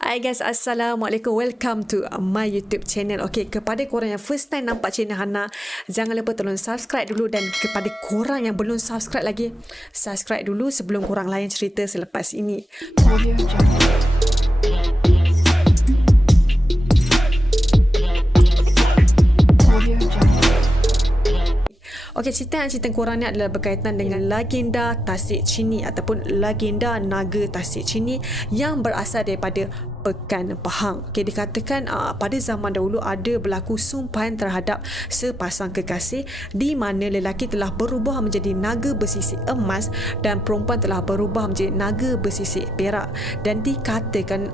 Hai guys, Assalamualaikum. Welcome to my YouTube channel. Okay, kepada korang yang first time nampak channel Hana, jangan lupa tolong subscribe dulu. Dan kepada korang yang belum subscribe lagi, subscribe dulu sebelum korang layan cerita selepas ini. Okey, cerita korang ni adalah berkaitan dengan legenda Tasik Chini ataupun legenda Naga Tasik Chini yang berasal daripada Pekan Pahang. Okey, dikatakan pada zaman dahulu ada berlaku sumpahan terhadap sepasang kekasih di mana lelaki telah berubah menjadi naga bersisik emas dan perempuan telah berubah menjadi naga bersisik perak. Dan dikatakan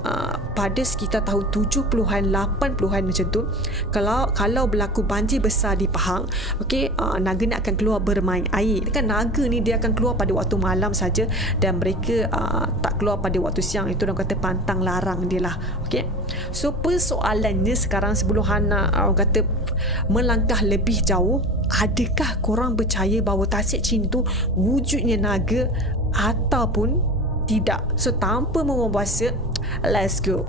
pada sekitar tahun 70-an 80-an macam tu, kalau berlaku banjir besar di Pahang, okey, naga ni akan keluar bermain air. Kan naga ni dia akan keluar pada waktu malam saja dan mereka tak keluar pada waktu siang. Itu orang kata pantang larang dia lah. Okey. So persoalannya sekarang sebelum Hana orang kata melangkah lebih jauh, adakah korang percaya bahawa Tasik Chini tu wujudnya naga ataupun tidak? So tanpa membuang masa, let's go.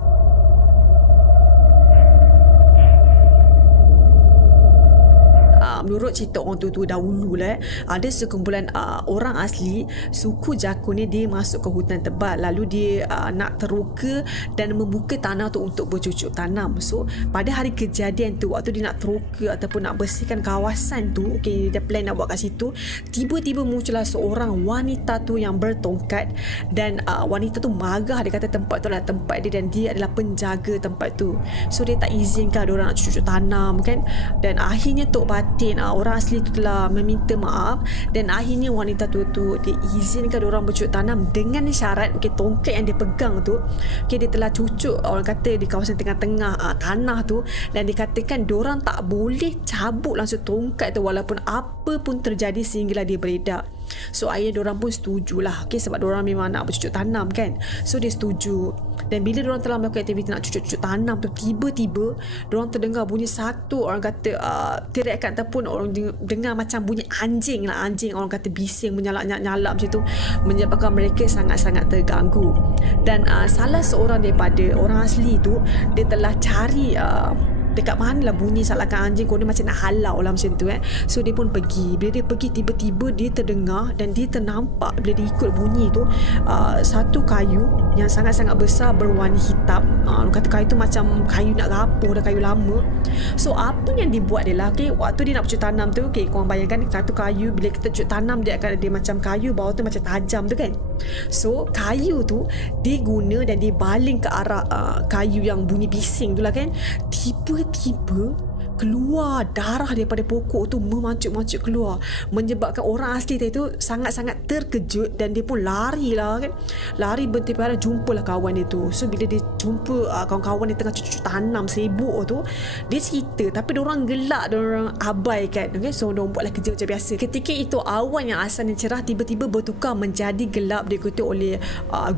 Menurut cerita orang tua dahulu lah, ada sekumpulan orang asli suku Jakun ni, dia masuk ke hutan tebal, lalu dia nak teroka dan membuka tanah tu untuk bercucuk tanam. So pada hari kejadian tu, waktu dia nak teroka ataupun nak bersihkan kawasan tu, okay, dia plan nak buat kat situ, tiba-tiba muncullah seorang wanita tu yang bertongkat. Dan wanita tu marah, dia kata tempat tu adalah tempat dia dan dia adalah penjaga tempat tu. So dia tak izinkan diorang nak cucuk tanam kan. Dan akhirnya Tok Batin, orang asli tu telah meminta maaf dan akhirnya wanita tu dia izinkan diorang bercucuk tanam dengan syarat, okay, tongkat yang dia pegang tu, okay, dia telah cucuk orang kata di kawasan tengah-tengah tanah tu, dan dikatakan diorang tak boleh cabut langsung tongkat tu walaupun apa pun terjadi sehinggalah dia beredar. So ayah diorang pun setujulah, okay, sebab diorang memang nak bercucuk tanam kan. So dia setuju. Dan bila diorang telah melakukan aktiviti nak cucuk tanam tu, tiba-tiba diorang terdengar bunyi satu orang kata teriakan ataupun orang dengar macam bunyi anjing lah. Anjing orang kata bising menyalak-nyalak macam tu, menyebabkan mereka sangat-sangat terganggu. Dan salah seorang daripada orang asli tu, dia telah cari dekat mana lah bunyi salakan anjing, kau ni macam nak halau lah macam tu So dia pun pergi. Bila dia pergi, tiba-tiba dia terdengar dan dia ternampak bila dia ikut bunyi tu, satu kayu yang sangat-sangat besar berwarna hitam. Kata kayu tu macam kayu nak rapuh dah, kayu lama. So apa yang dibuat dia lah, okay, waktu dia nak bercucuk tanam tu, okay, korang bayangkan satu kayu, bila kita cucuk tanam dia akan ada macam kayu bawah tu macam tajam tu kan. So kayu tu dia guna dan dia baling ke arah kayu yang bunyi bising tu lah kan. Tiba-tiba keluar darah daripada pokok tu, memancut-mancut keluar, menyebabkan orang asli tadi tu sangat-sangat terkejut dan dia pun lari lah kan. Lari bertemparan, jumpalah kawan dia tu. So bila dia jumpa kawan-kawan dia tengah cucuk tanam sibuk tu, dia cerita tapi diorang gelak, diorang abaikan, okay? So diorang buatlah kerja macam biasa. Ketika itu awan yang asalnya cerah tiba-tiba bertukar menjadi gelap, diikuti oleh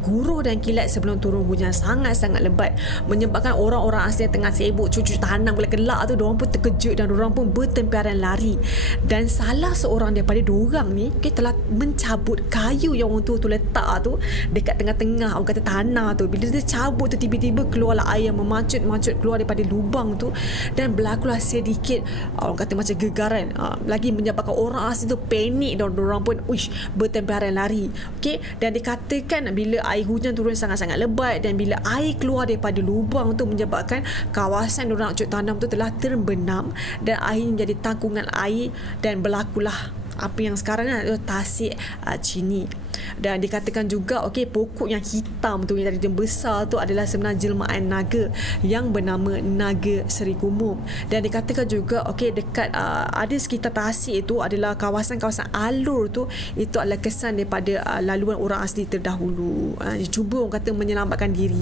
guruh dan kilat sebelum turun hujan sangat-sangat lebat, menyebabkan orang-orang asli yang tengah sibuk cucuk tanam gelak tu, diorang pun terkejut dan diorang pun bertemparan lari. Dan salah seorang daripada diorang ni, okay, telah mencabut kayu yang orang tu letak tu dekat tengah-tengah orang kata tanah tu. Bila dia cabut tu, tiba-tiba keluarlah air yang memancut-mancut keluar daripada lubang tu dan berlakulah sedikit orang kata macam gegaran, lagi menyebabkan orang asli tu panik dan diorang pun bertemparan lari. Okay? Dan dikatakan bila air hujan turun sangat-sangat lebat dan bila air keluar daripada lubang tu, menyebabkan kawasan diorang nak cucuk tanam tu telah terbenam dan akhirnya menjadi tangkungan air dan berlakulah apa yang sekarang adalah Tasik Chini. Dan dikatakan juga, okey, pokok yang hitam tu yang tadi yang besar tu adalah sebenarnya jelmaan naga yang bernama Naga Seri Kumum. Dan dikatakan juga, okey, dekat ada sekitar Tasik itu adalah kawasan-kawasan alur tu, itu adalah kesan daripada laluan orang asli terdahulu. Cuba orang kata menyelamatkan diri.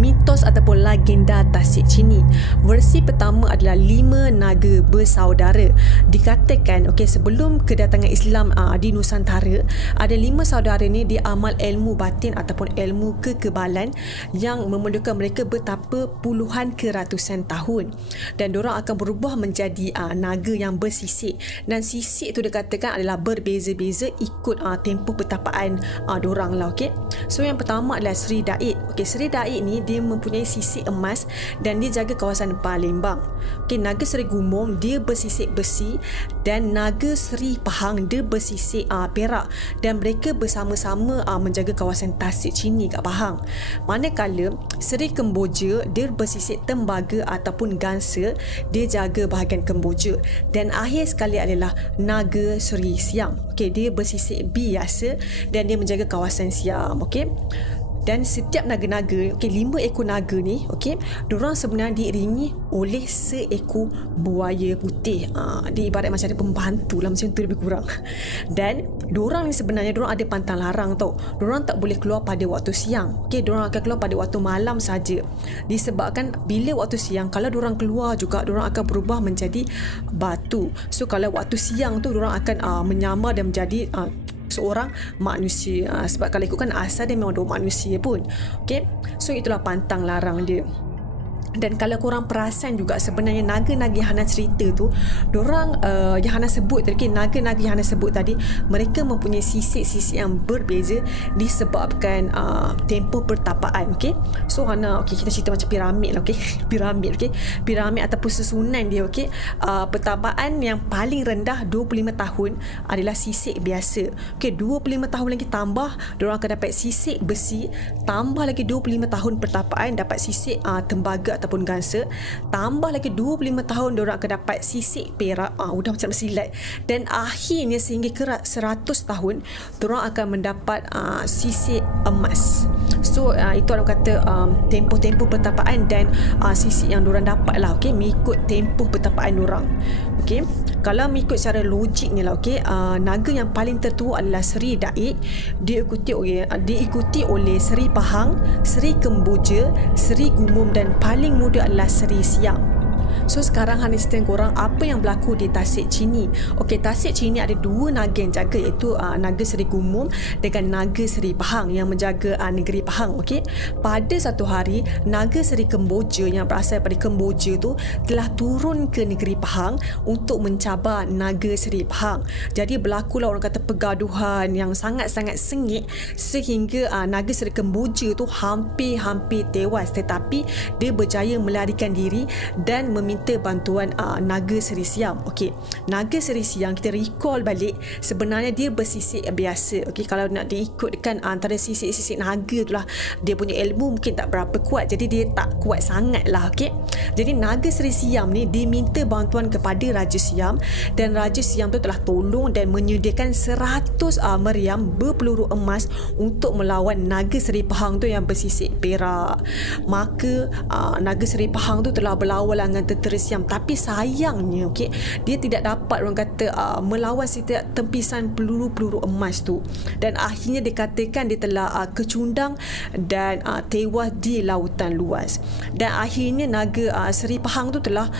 Mitos mitos ataupun legenda Tasik Chini. Versi pertama adalah 5 naga bersaudara. Dikatakan sebelum kedatangan Islam di Nusantara, ada 5 saudara ni dia amal ilmu batin ataupun ilmu kekebalan yang memerlukan mereka bertapa puluhan ke ratusan tahun, dan diorang akan berubah menjadi naga yang bersisik, dan sisik tu dikatakan adalah berbeza-beza ikut tempoh pertapaan diorang lah. So yang pertama adalah Sri Daid. Sri Daid ni dia mempunyai sisik emas dan dia jaga kawasan Palembang. Naga Sri Gumum dia bersisik besi, dan Naga Sri Pahang dia bersisik perak, dan mereka bersama-sama menjaga kawasan Tasik Chini kat Pahang. Manakala Sri Kemboja dia bersisik tembaga ataupun gansa, dia jaga bahagian Kemboja. Dan akhir sekali adalah Naga Sri Siam. Dia bersisik biasa dan dia menjaga kawasan Siam. Dan setiap naga-naga, 5 ekor naga ni, diorang sebenarnya diiringi oleh seekor buaya putih. Dia ibarat macam ada pembantu lah, macam tu lebih kurang. Dan diorang ni sebenarnya diorang ada pantang larang tau. Diorang tak boleh keluar pada waktu siang. Diorang akan keluar pada waktu malam saja. Disebabkan bila waktu siang, kalau diorang keluar juga, diorang akan berubah menjadi batu. So kalau waktu siang tu diorang akan menyamar dan menjadi seorang manusia, sebab kalau ikutkan asal dia memang dua manusia pun. So itulah pantang larang dia. Dan kalau korang perasan juga, sebenarnya naga-naga yang Hana cerita tu, dorang yang Hana sebut tadi, naga-naga yang Hana sebut tadi, mereka mempunyai sisik-sisik yang berbeza disebabkan tempoh pertapaan. So Hana, kita cerita macam piramid lah. Piramid ataupun susunan dia. Pertapaan yang paling rendah 25 tahun adalah sisik biasa. 25 tahun lagi tambah, dorang akan dapat sisik besi, tambah lagi 25 tahun pertapaan dapat sisik tembaga ataupun gansa, tambah lagi 25 tahun diorang akan dapat sisik perak, udah macam silat, dan akhirnya sehingga ke 100 tahun diorang akan mendapat sisik emas. So itu orang kata tempoh-tempoh pertapaan dan sisik yang diorang dapat lah, mengikut tempoh pertapaan diorang. Kalau mengikut secara logiknya lah, naga yang paling tertua adalah Sri Daid, diikuti oleh Sri Pahang, Sri Kemboja, Sri Gumum, dan paling muda adalah Sri Siam. So sekarang Hana cerita korang apa yang berlaku di Tasik Chini. Tasik Chini ada 2 naga yang jaga, iaitu Naga Sri Gumum dengan Naga Sri Pahang yang menjaga negeri Pahang. Pada satu hari, Naga Sri Kemboja yang berasal daripada Kemboja tu telah turun ke negeri Pahang untuk mencabar Naga Sri Pahang. Jadi berlakulah orang kata pergaduhan yang sangat-sangat sengit, sehingga Naga Sri Kemboja tu hampir-hampir tewas, tetapi dia berjaya melarikan diri dan meminta bantuan Naga Sri Siam. Naga Sri Siam, kita recall balik, sebenarnya dia bersisik biasa. Kalau nak diikutkan antara sisik-sisik naga tu lah, dia punya ilmu mungkin tak berapa kuat, jadi dia tak kuat sangat lah. Jadi Naga Sri Siam ni diminta bantuan kepada Raja Siam, dan Raja Siam tu telah tolong dan menyediakan 100 meriam berpeluru emas untuk melawan Naga Sri Pahang tu yang bersisik perak. Maka Naga Sri Pahang tu telah berlawan dengan tentera Siam, tapi sayangnya dia tidak dapat orang kata melawan setiap tempisan peluru-peluru emas tu, dan akhirnya dikatakan dia telah kecundang dan tewas di lautan luas. Dan akhirnya Naga Sri Pahang tu telah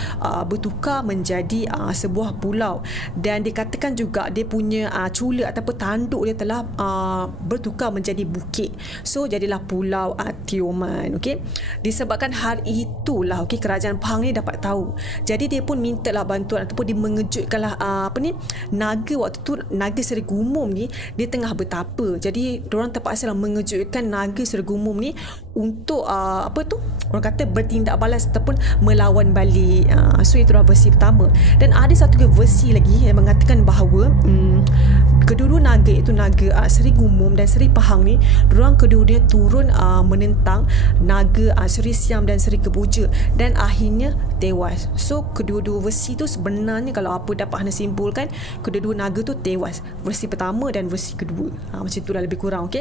bertukar menjadi sebuah pulau, dan dikatakan juga dia punya cula ataupun tanduk dia telah bertukar menjadi bukit. So jadilah Pulau Tioman. Disebabkan hari itulah kerajaan Pahang ni dapat tahu, jadi dia pun mintalah bantuan ataupun dia mengejutkanlah naga waktu tu, Naga Sri Gumum ni dia tengah bertapa. Jadi diorang terpaksa mengejutkan Naga Sri Gumum ni untuk orang kata bertindak balas ataupun melawan balik. So itulah versi pertama. Dan ada satu versi lagi yang mengatakan bahawa kedua-dua naga, iaitu Naga Sri Gumum dan Sri Pahang ni, diorang kedua-duanya turun menentang Naga Sri Siam dan Sri Kemboja, dan akhirnya tewas. So kedua-dua versi tu sebenarnya kalau apa dapat Hana simpulkan, kedua-dua naga tu tewas, versi pertama dan versi kedua. Macam itulah lebih kurang.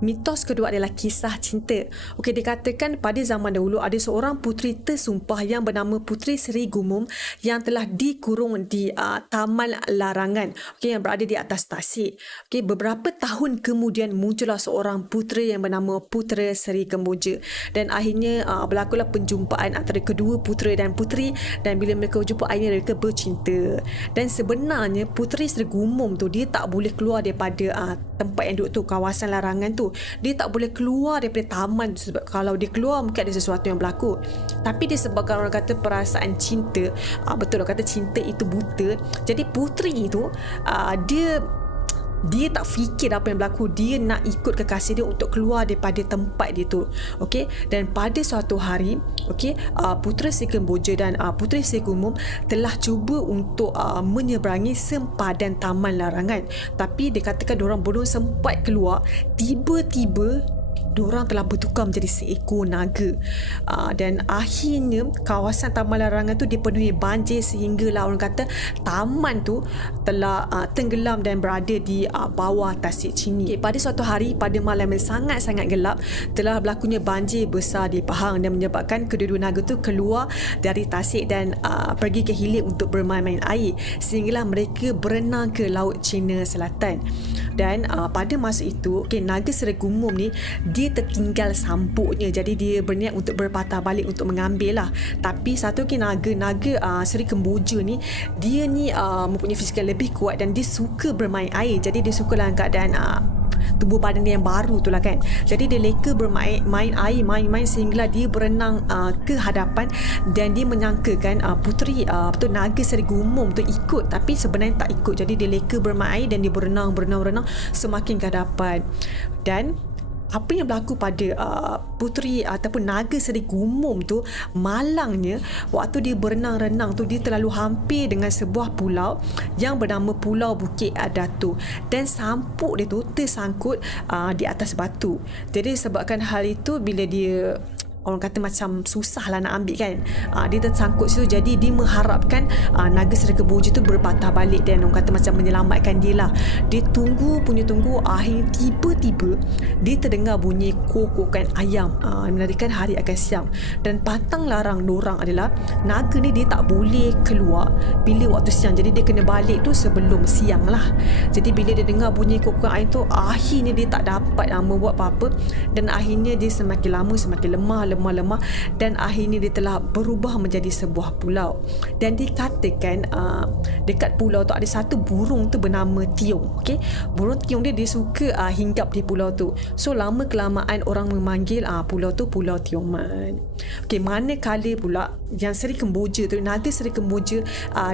Mitos kedua adalah kisah cinta. Dikatakan pada zaman dahulu ada seorang puteri tersumpah yang bernama Puteri Sri Gumum yang telah dikurung di taman larangan yang berada di atas Tasik. Okey, beberapa tahun kemudian muncullah seorang putera yang bernama Putera Seri Kemboja, dan akhirnya berlakulah penjumpaan antara kedua putera dan puteri, dan bila mereka berjumpa akhirnya mereka bercinta. Dan sebenarnya Puteri Seri Gumum tu dia tak boleh keluar daripada tempat yang duduk tu, kawasan larangan tu. Dia tak boleh keluar daripada taman tu, sebab kalau dia keluar mungkin ada sesuatu yang berlaku. Tapi disebabkan orang kata perasaan cinta, betul orang kata cinta itu buta, jadi puteri tu dia tak fikir apa yang berlaku. Dia nak ikut kekasih dia untuk keluar daripada tempat dia tu. Okey, dan pada suatu hari, okey, Putera Seri Kemboja dan Puteri Seri Gumum telah cuba untuk menyeberangi sempadan taman larangan, tapi dikatakan diorang belum sempat keluar, tiba-tiba diorang telah bertukar menjadi seekor naga. Dan akhirnya kawasan taman larangan tu dipenuhi banjir, sehinggalah orang kata taman tu telah tenggelam dan berada di bawah Tasik Chini. Pada suatu hari pada malam yang sangat-sangat gelap, telah berlakunya banjir besar di Pahang dan menyebabkan kedua-dua naga tu keluar dari Tasik dan pergi ke hilir untuk bermain-main air, sehinggalah mereka berenang ke Laut Cina Selatan. Dan pada masa itu, naga Seri Gumum ni dia tertinggal sampuknya, jadi dia berniat untuk berpatah balik untuk mengambil lah. Tapi satu naga Seri Kemboja ni, dia ni mempunyai fizikal lebih kuat dan dia suka bermain air, jadi dia suka dalam keadaan tubuh badan dia yang baru tu lah kan. Jadi dia leka bermain air, main sehinggalah dia berenang ke hadapan, dan dia menyangkakan puteri naga Seri Gumum tu ikut, tapi sebenarnya tak ikut. Jadi dia leka bermain air dan dia berenang semakin ke hadapan. Dan apa yang berlaku pada puteri ataupun naga Seri Gumum tu, malangnya waktu dia berenang-renang tu, dia terlalu hampir dengan sebuah pulau yang bernama Pulau Bukit Datu, dan sampuk dia tu tersangkut di atas batu. Jadi sebabkan hal itu, bila dia orang kata macam susah lah nak ambil kan, dia tersangkut situ. Jadi dia mengharapkan naga Seri Kemboja tu berpatah balik dan orang kata macam menyelamatkan dia lah. Dia tunggu, akhirnya tiba-tiba dia terdengar bunyi kokokan ayam, menandakan hari akan siang. Dan pantang larang dorang adalah naga ni dia tak boleh keluar bila waktu siang, jadi dia kena balik tu sebelum siang lah. Jadi bila dia dengar bunyi kokokan ayam tu, akhirnya dia tak dapat membuat apa-apa, dan akhirnya dia semakin lama semakin lemah, dan akhirnya dia telah berubah menjadi sebuah pulau. Dan dikatakan dekat pulau tu ada satu burung tu bernama Tiong. Okey, burung Tiong dia suka hinggap di pulau tu. So lama kelamaan orang memanggil pulau tu Pulau Tioman. Okey, manakala pula yang Seri Kemboja tu, naga Seri Kemboja,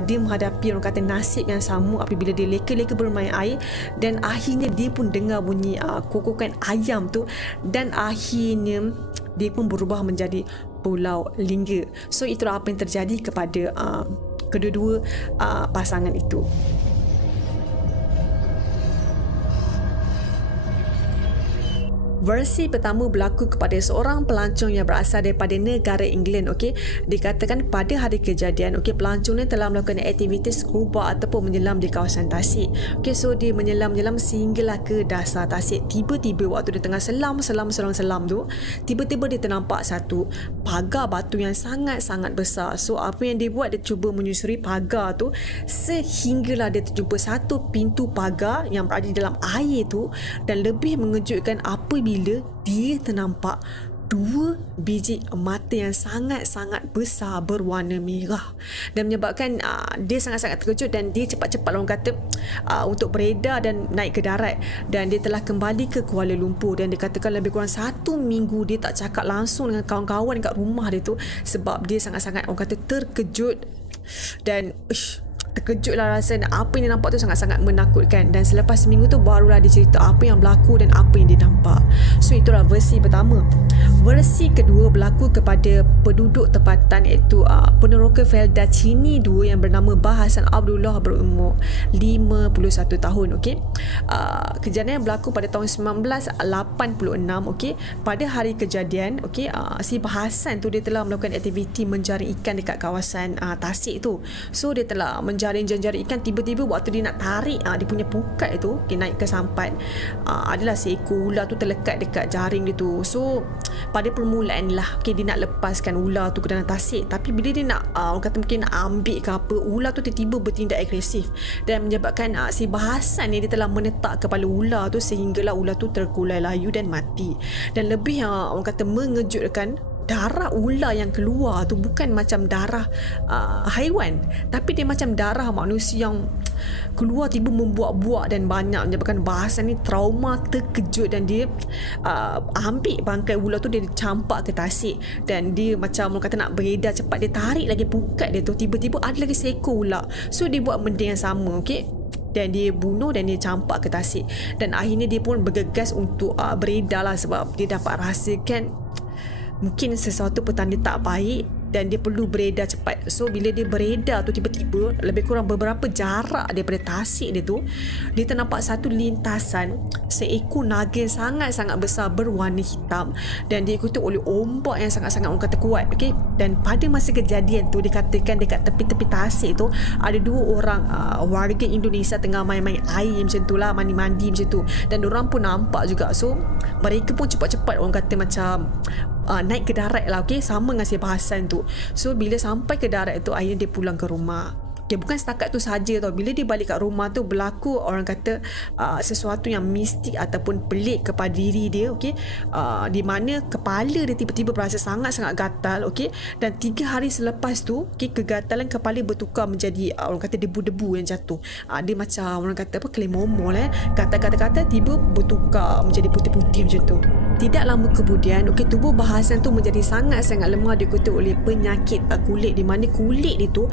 dia menghadapi orang kata nasib yang sama apabila dia leka-leka bermain air, dan akhirnya dia pun dengar bunyi kokokan ayam tu, dan akhirnya dia pun berubah menjadi Pulau Lingga. So itulah apa yang terjadi kepada kedua-dua pasangan itu. Versi pertama berlaku kepada seorang pelancong yang berasal daripada negara England. Okey, dikatakan pada hari kejadian, okey, pelancong ni telah melakukan aktiviti scuba ataupun menyelam di kawasan Tasik. Okey, so dia menyelam sehinggalah ke dasar Tasik. Tiba-tiba waktu dia tengah selam tu, tiba-tiba dia ternampak satu pagar batu yang sangat-sangat besar. So apa yang dia buat, dia cuba menyusuri pagar tu sehinggalah dia terjumpa satu pintu pagar yang berada di dalam air tu, dan lebih mengejutkan apabila dia ternampak 2 biji mata yang sangat-sangat besar berwarna merah, dan menyebabkan dia sangat-sangat terkejut, dan dia cepat-cepat orang kata untuk beredar dan naik ke darat, dan dia telah kembali ke Kuala Lumpur. Dan dikatakan lebih kurang 1 minggu dia tak cakap langsung dengan kawan-kawan dekat rumah dia tu, sebab dia sangat-sangat orang kata terkejut dan terkejutlah rasa, dan apa yang dia nampak tu sangat-sangat menakutkan. Dan selepas seminggu tu barulah dia cerita apa yang berlaku dan apa yang dia nampak. So itulah versi pertama. Versi kedua berlaku kepada penduduk tempatan, iaitu peneroka Felda Chini 2 yang bernama Bahasan Abdullah berumur 51 tahun. Okey, kejadian berlaku pada tahun 1986. Okey, pada hari kejadian, okey, si Bahasan tu dia telah melakukan aktiviti menjaring ikan dekat kawasan Tasik tu. So dia telah menjaring jaring ikan, tiba-tiba waktu dia nak tarik dia punya pukat tu, naik ke sampan, adalah seekor ular tu terlekat dekat jaring dia tu. So pada permulaan lah, dia nak lepaskan ular tu ke dalam tasik, tapi bila dia nak orang kata mungkin nak ambil ke apa, ular tu tiba-tiba bertindak agresif dan menyebabkan si Bahasan ni dia telah menetak kepala ular tu sehinggalah ular tu terkulai layu dan mati. Dan lebih orang kata mengejutkan, darah ular yang keluar tu bukan macam darah haiwan, tapi dia macam darah manusia yang keluar tiba membuak-buak dan banyak, menyebabkan Bahasan ni trauma, terkejut, dan dia ambil bangkai ular tu, dia campak ke tasik, dan dia macam orang kata nak beredar cepat, dia tarik lagi pukat dia tu, tiba-tiba ada lagi seekor ular. So dia buat benda yang sama, dan dia bunuh dan dia campak ke tasik, dan akhirnya dia pun bergegas untuk beredar lah, sebab dia dapat rasakan mungkin sesuatu petanda tak baik dan dia perlu beredar cepat. So bila dia beredar tu, tiba-tiba lebih kurang beberapa jarak daripada tasik dia tu, dia ternampak satu lintasan seekor naga yang sangat-sangat besar berwarna hitam, dan diikuti oleh ombak yang sangat-sangat orang kata kuat. Dan pada masa kejadian tu, dikatakan dekat tepi-tepi tasik tu ada 2 orang warga Indonesia tengah main-main air macam tu lah, mandi-mandi macam tu, dan diorang pun nampak juga. So mereka pun cepat-cepat orang kata macam naik ke darat lah, sama dengan si Bahasan tu. So bila sampai ke darat tu, akhirnya dia pulang ke rumah. Bukan setakat tu saja tau. Bila dia balik kat rumah tu, berlaku orang kata sesuatu yang mistik ataupun pelik kepada diri dia, di mana kepala dia tiba-tiba berasa sangat-sangat gatal, dan 3 hari selepas tu, kegatalan kepala bertukar menjadi orang kata debu-debu yang jatuh. Dia macam orang kata apa, kelemomol, kata-kata tiba bertukar menjadi putih-putih macam tu. Tidak lama kemudian, tubuh Bahasan tu menjadi sangat-sangat lemah, diikuti oleh penyakit kulit, di mana kulit dia tu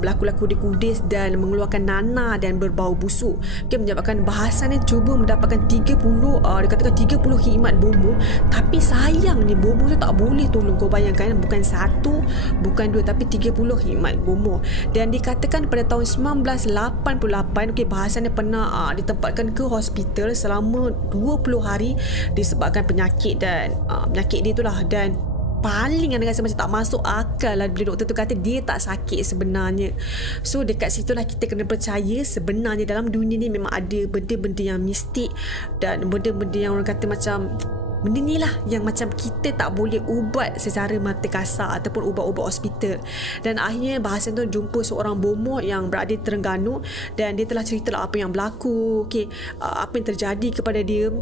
berlaku kudis dan mengeluarkan nanah dan berbau busuk. Menyebabkan Bahasan ni cuba mendapatkan 30 dikatakan 30 khidmat bomoh, tapi sayang ni bomoh tu tak boleh tolong. Kau bayangkan, bukan 1, bukan 2, tapi 30 khidmat bomoh. Dan dikatakan pada tahun 1988, Bahasan ni pernah ditempatkan ke hospital selama 20 hari disebabkan penyakit, dan penyakit dia itulah. Dan paling yang rasa macam tak masuk akal lah bila doktor tu kata dia tak sakit sebenarnya. So dekat situlah kita kena percaya sebenarnya dalam dunia ni memang ada benda-benda yang mistik, dan benda-benda yang orang kata macam benda ni lah yang macam kita tak boleh ubat secara mata kasar ataupun ubat-ubat hospital. Dan akhirnya Bahasan tu jumpa seorang bomoh yang berada di Terengganu, dan dia telah cerita lah apa yang berlaku, apa yang terjadi kepada dia.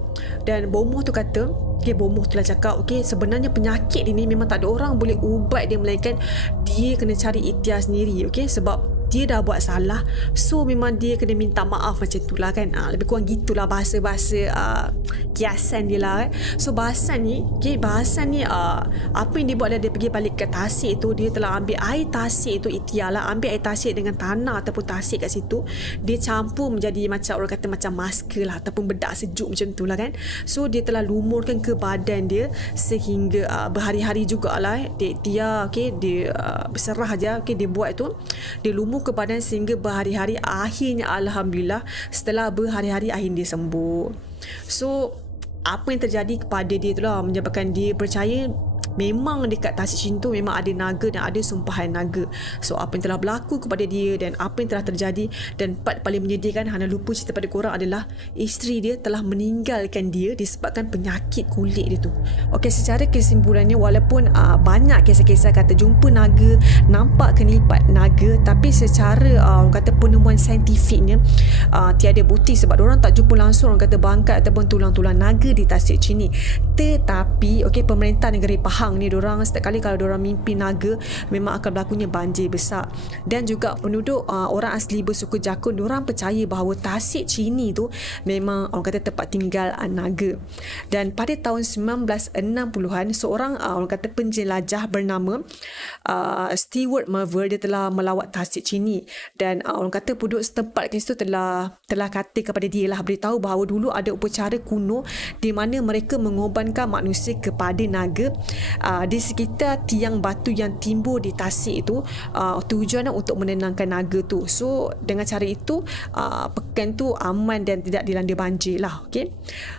Dan bomoh tu kata, bomoh tu lah cakap, sebenarnya penyakit ini memang tak ada orang boleh ubat dia, melainkan dia kena cari ikhtiar sendiri, sebab dia dah buat salah, so memang dia kena minta maaf macam tu lah kan. Lebih kurang gitulah bahasa-bahasa kiasan dia lah. So Bahasan ni apa yang dia buat, dia pergi balik ke tasik tu, dia telah ambil air tasik tu, ikhtiar lah, ambil air tasik dengan tanah ataupun tasik kat situ, dia campur menjadi macam orang kata macam masker lah, ataupun bedak sejuk macam tu lah kan. So dia telah lumurkan ke badan dia sehingga berhari-hari jugalah dia ikhtiar, dia berserah aja, dia buat tu, dia lumur ke badan sehingga berhari-hari. Akhirnya alhamdulillah, setelah berhari-hari akhirnya dia sembuh. So apa yang terjadi kepada dia itulah menyebabkan dia percaya memang dekat tasik Shinto memang ada naga dan ada sumpahan naga. So apa yang telah berlaku kepada dia dan apa yang telah terjadi, dan part paling menyedihkan, Hana lupa cerita pada korang, adalah isteri dia telah meninggalkan dia disebabkan penyakit kulit dia tu. Secara kesimpulannya, walaupun banyak kisah-kisah kata jumpa naga, nampak kenipat naga, tapi secara orang kata penemuan saintifiknya tiada bukti, sebab diorang tak jumpa langsung orang kata bangkai ataupun tulang-tulang naga di tasik Chini. Tetapi pemerintah negeri Pahang ni, diorang setiap kali kalau diorang mimpi naga, memang akan berlakunya banjir besar. Dan juga penduduk orang asli bersuku Jakun, diorang percaya bahawa tasik Chini tu memang orang kata tempat tinggal naga. Dan pada tahun 1960-an, seorang orang kata penjelajah bernama Stewart Merver, dia telah melawat tasik Chini, dan orang kata penduduk setempat kat situ telah kata kepada dia lah, beritahu bahawa dulu ada upacara kuno di mana mereka mengorbankan manusia kepada naga di sekitar tiang batu yang timbul di tasik itu, tujuannya untuk menenangkan naga tu. So dengan cara itu pekan tu aman dan tidak dilanda banjir lah.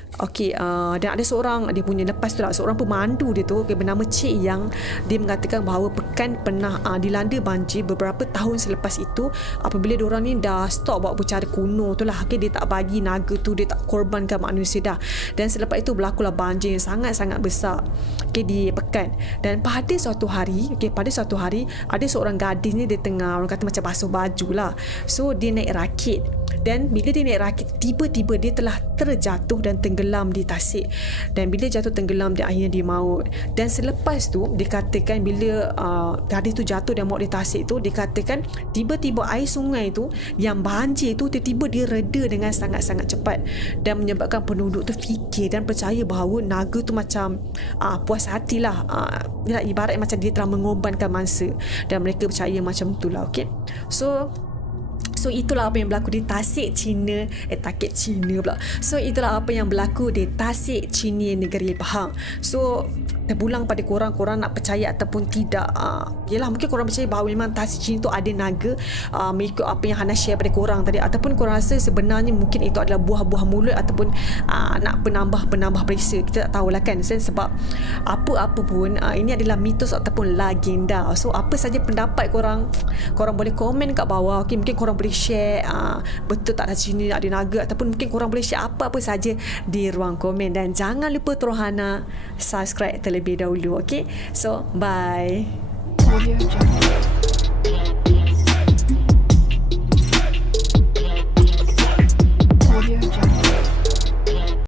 Okey, dan ada seorang dia punya lepas tu lah seorang pemandu dia tu bernama Cik Yang, dia mengatakan bahawa Pekan pernah dilanda banjir beberapa tahun selepas itu apabila diorang ni dah stop buat cara kuno tu lah. Okey, dia tak bagi naga tu, dia tak korbankan manusia dah. Dan selepas itu berlakulah banjir yang sangat-sangat besar, okey, di Pekan. Dan pada suatu hari ada seorang gadis ni dia tengah orang kata macam basuh baju lah. So dia naik rakit, dan bila dia naik rakit tiba-tiba dia telah terjatuh dan tenggelam di tasik. Dan bila jatuh tenggelam dia akhirnya dia maut. Dan selepas tu dikatakan bila gadis tu jatuh dan maut di tasik tu, dikatakan tiba-tiba air sungai tu yang banjir tu tiba-tiba dia reda dengan sangat-sangat cepat, dan menyebabkan penduduk tu fikir dan percaya bahawa naga tu macam puas hatilah, ibarat macam dia telah mengorbankan mangsa, dan mereka percaya macam itulah. Okay, So itulah apa yang berlaku di Tasik China. So itulah apa yang berlaku di Tasik China, negeri Pahang. So terpulang pada korang nak percaya ataupun tidak. Yelah, mungkin korang percaya bahawa memang Tasik China tu ada naga, mengikut apa yang Hana share pada korang tadi, ataupun korang rasa sebenarnya mungkin itu adalah buah-buah mulut ataupun nak penambah perisa. Kita tak tahulah kan. Sebab apa-apa pun ini adalah mitos ataupun legenda. So apa saja pendapat korang boleh komen kat bawah. Okay, mungkin korang boleh share betul tak Tasik China ada naga, ataupun mungkin korang boleh share apa-apa saja di ruang komen. Dan jangan lupa Hana subscribe terlebih dahulu. Okay, so bye. Audio Jungle.